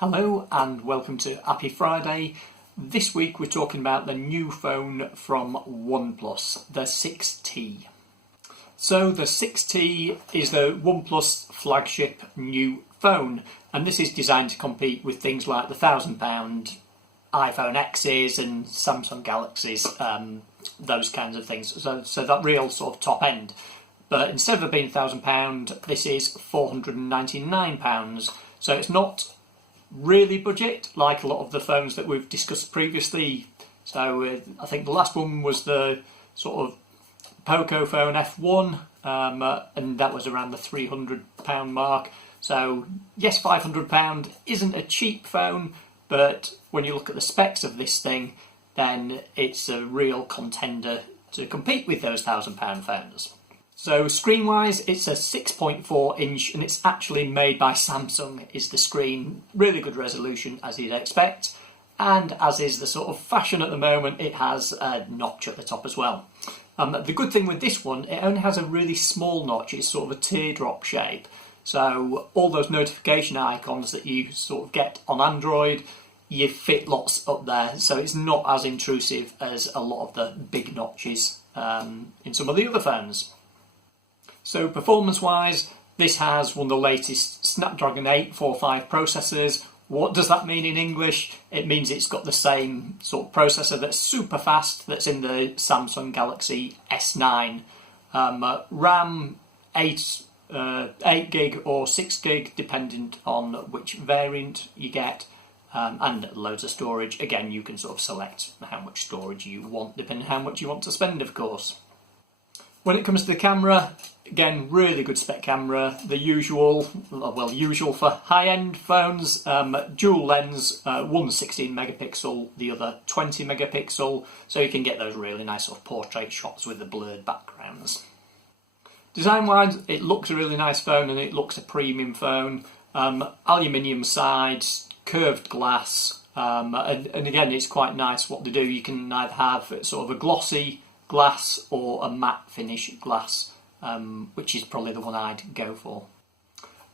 Hello and welcome to Appy Friday. This week we're talking about the new phone from OnePlus, the 6T. So the 6T is the OnePlus flagship new phone, and this is designed to compete with things like the £1,000 iPhone X's and Samsung Galaxies, those kinds of things. So that real sort of top end. But instead of it being £1,000, this is £499. So it's not really budget like a lot of the phones that we've discussed previously. So I think the last one was the sort of Poco phone F1, and that was around the £300 mark. So yes, £500 isn't a cheap phone, but when you look at the specs of this thing, then it's a real contender to compete with those £1,000 phones. So screen-wise, it's a 6.4 inch, and it's actually made by Samsung is the screen. Really good resolution, as you'd expect. And as is the sort of fashion at the moment, it has a notch at the top as well. The good thing with this one, it only has a really small notch. It's sort of a teardrop shape. So all those notification icons that you sort of get on Android, you fit lots up there. So it's not as intrusive as a lot of the big notches in some of the other phones. So performance-wise, this has one of the latest Snapdragon 845 processors. What does that mean in English? It means it's got the same sort of processor that's super fast that's in the Samsung Galaxy S9. RAM 8 gig or 6 gig, dependent on which variant you get, and loads of storage. Again, you can sort of select how much storage you want, depending on how much you want to spend, of course. When it comes to the camera, again, really good spec camera. The usual for high-end phones. Dual lens, one 16 megapixel, the other 20 megapixel, so you can get those really nice sort of portrait shots with the blurred backgrounds. Design-wise, it looks a really nice phone, and it looks a premium phone. Aluminium sides, curved glass, and again, it's quite nice what they do. You can either have sort of a glossy glass or a matte finish glass, which is probably the one I'd go for.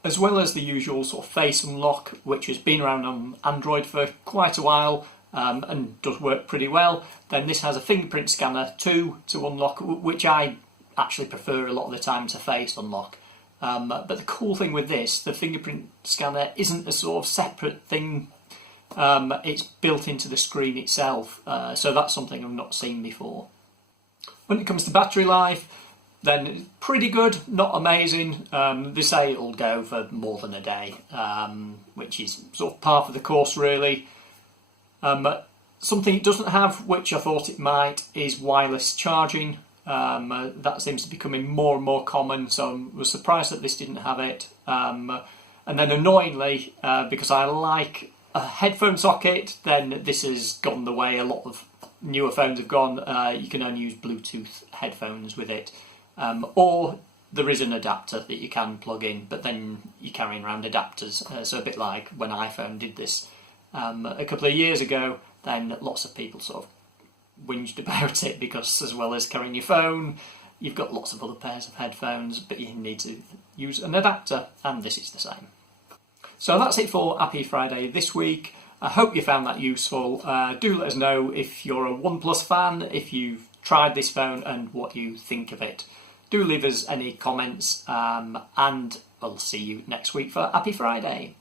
As well as the usual sort of face unlock, which has been around on Android for quite a while and does work pretty well, then this has a fingerprint scanner too to unlock, which I actually prefer a lot of the time to face unlock. But the cool thing with this, the fingerprint scanner isn't a sort of separate thing. It's built into the screen itself, so that's something I've not seen before. When it comes to battery life, then pretty good, not amazing. They say it'll go for more than a day, which is sort of par for the course, really. Something it doesn't have, which I thought it might, is wireless charging. That seems to be becoming more and more common, so I was surprised that this didn't have it. And then annoyingly, because I like a headphone socket, then this has gone the way a lot of newer phones have gone. You can only use Bluetooth headphones with it, or there is an adapter that you can plug in, but then you're carrying around adapters, so a bit like when iPhone did this a couple of years ago. Then lots of people sort of whinged about it, because as well as carrying your phone, you've got lots of other pairs of headphones, but you need to use an adapter, and this is the same. So that's it for Appy Friday this week. I hope you found that useful. Do let us know if you're a OnePlus fan, if you've tried this phone and what you think of it. Do leave us any comments, and I'll see you next week for Appy Friday.